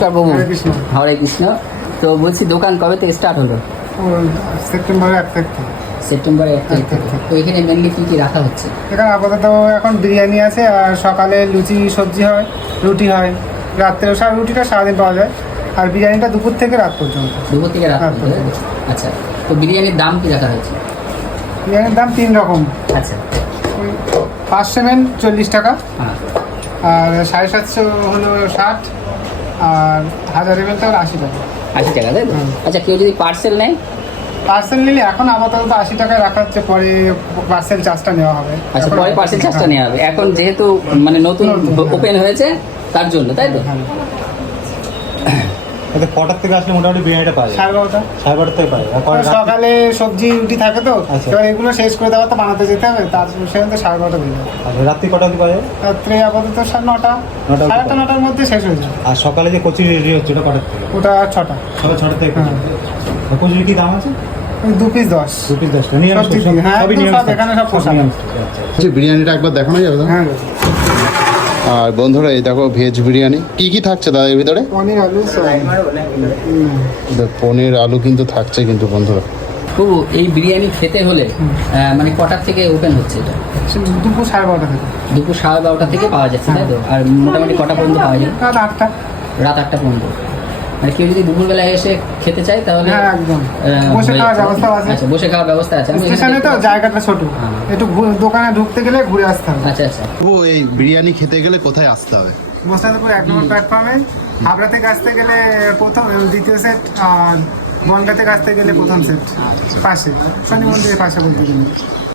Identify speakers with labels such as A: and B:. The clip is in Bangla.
A: বাবু হরে কৃষ্ণ। তো বলছি দোকান কবে থেকে স্টার্ট হলো?
B: সেপ্টেম্বরের 1 তারিখ থেকে।
A: সেপ্টেম্বরের 1 তারিখ থেকে। তো এখানে মেনলি কী কী রাখা হচ্ছে?
B: এখানে আপাতত এখন বিরিয়ানি আছে, আর সকালে লুচি সবজি হয়, রুটি হয়, রাত্রেও রুটিটা সারাদিন পাওয়া যায়, আর বিরিয়ানিটা দুপুর থেকে রাত পর্যন্ত।
A: দুপুর থেকে রাত পর্যন্ত। আচ্ছা, তো বিরিয়ানির দাম কি রাখা হয়েছে?
B: বিরিয়ানির দাম 3 রকম।
A: আচ্ছা,
B: 500 40 টাকা,
A: হ্যাঁ,
B: আর 750 হলো 60, আর 1000 ml হলো 80 টাকা।
A: 80 টাকা, তাই তো? আচ্ছা, কেউ যদি পার্সেল নেয়?
B: পার্সেল নিলে এখন আপাতত 80 টাকায় রাখা হচ্ছে, পরে পার্সেল চার্জটা নেওয়া হবে।
A: আচ্ছা, পরে পার্সেল চার্জটা নেওয়া হবে এখন, যেহেতু মানে নতুন ওপেন হয়েছে তার জন্য, তাই তো?
B: হ্যাঁ।
C: আচ্ছা, কটার থেকে আসলে মোটামুটি বিরিয়ানিটা পাওয়া যায়?
B: 12:30।
C: 12:30 থেকে পাওয়া যায়।
B: সকালে সবজি রুটি থাকে তো,
C: আচ্ছা।
B: এবার এগুলো শেষ করে দেওয়া তো বানাতে যেতে হবে, তার সেখানে 12:30 বেজে যাবে।
C: আচ্ছা, রাত্রি কটা অবধি পাওয়া যায়?
B: রাত্রে আপাতত 9টা, 9:30 মধ্যে শেষ হয়ে যায়।
C: আর সকালে যে কচুরি রেডি হচ্ছে ওটা কটার থেকে?
B: ওটা 6টা।
C: সকাল 6টা থেকে
B: হ্যাঁ।
C: কচুরি কি দাম আছে?
B: 2 পিস 10।
C: 2 পিস 10 টাকা। নিরামিষ
B: সব ঠিক, হ্যাঁ,
C: সবই
B: একদম
C: নিরামিষ
B: সব এখানে সব পোষা।
C: নিরামিষ। আচ্ছা,
D: আচ্ছা, বিরিয়ানিটা একবার দেখানো যাবে দাদা?
B: হ্যাঁ,
D: আর বন্ধুরা এই দেখো ভেজ বিরিয়ানি কি কি থাকছে দাদা এর ভিতরে?
B: পনির, আলু, সয়াবিন।
D: পনির আলু কিন্তু থাকছে কিন্তু বন্ধুরা।
A: বাবু, এই বিরিয়ানি খেতে হলে মানে কটার থেকে ওপেন হচ্ছে এটা?
B: দুপুর 12:30 থেকে।
A: দুপুর 12:30 থেকে পাওয়া যাচ্ছে, তাই তো? আর মোটামুটি কটা পর্যন্ত পাওয়া যায়?
B: রাত 8টা।
A: রাত 8টা পর্যন্ত। মানে কেউ যদি দুপুরবেলায় এসে খেতে চায় তাহলে
B: হ্যাঁ, একদম বসে খাওয়ার ব্যবস্থা আছে।
A: আচ্ছা, বসে খাওয়ার ব্যবস্থা আছে। আমি
B: স্টেশনে তো জায়গাটা ছোট,
A: হ্যাঁ।
B: একটু দোকানে ঢুকতে গেলে ঘুরে আসতে হবে।
A: আচ্ছা আচ্ছা,
D: ও এই বিরিয়ানি খেতে গেলে কোথায় আসতে হবে?
B: মোস্তানপুর 1 নম্বর প্ল্যাটফর্মে। হাবড়া থেকে আসতে গেলে প্রথম, দ্বিতীয় সেট, আর বনগা থেকে আসতে গেলে প্রথম সেট, পাশে শনি মন্দিরের পাশে বলতে গেলে।